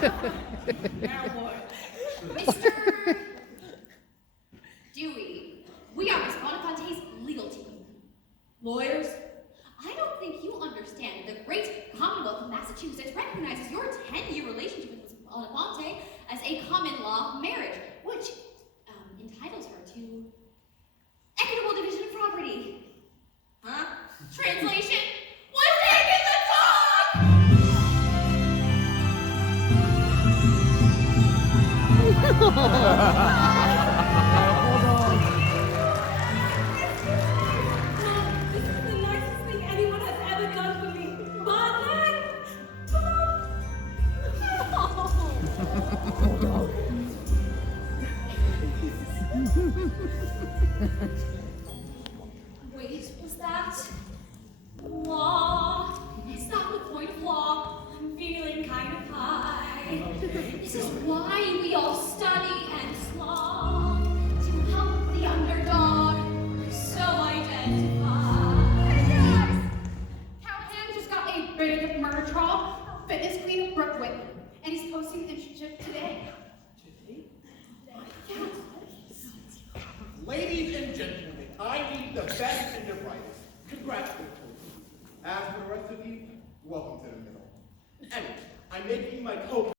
Now what? Mr. Dewey, we are Miss Bonafonte's legal team. Lawyers? I don't think you understand that the great Commonwealth of Massachusetts recognizes your 10-year relationship with Miss Bonafonte as a common law marriage, which entitles her to equitable division of property. Huh? Translation? One dick in the This is the nicest thing anyone has ever done for me. But then, Wait, was that law? It's not the point of law. I'm feeling kind of high. This is why we all study and slaw, to help the underdog. So identify. Hey guys! Cowhand just got a big murder trial. Fitness queen Brooke Whitman. And he's posting the internship today. Yeah. Ladies and gentlemen, I need the best in the brightest. Congratulations. As for the rest of you, welcome to the middle. Anyway, I'm making my co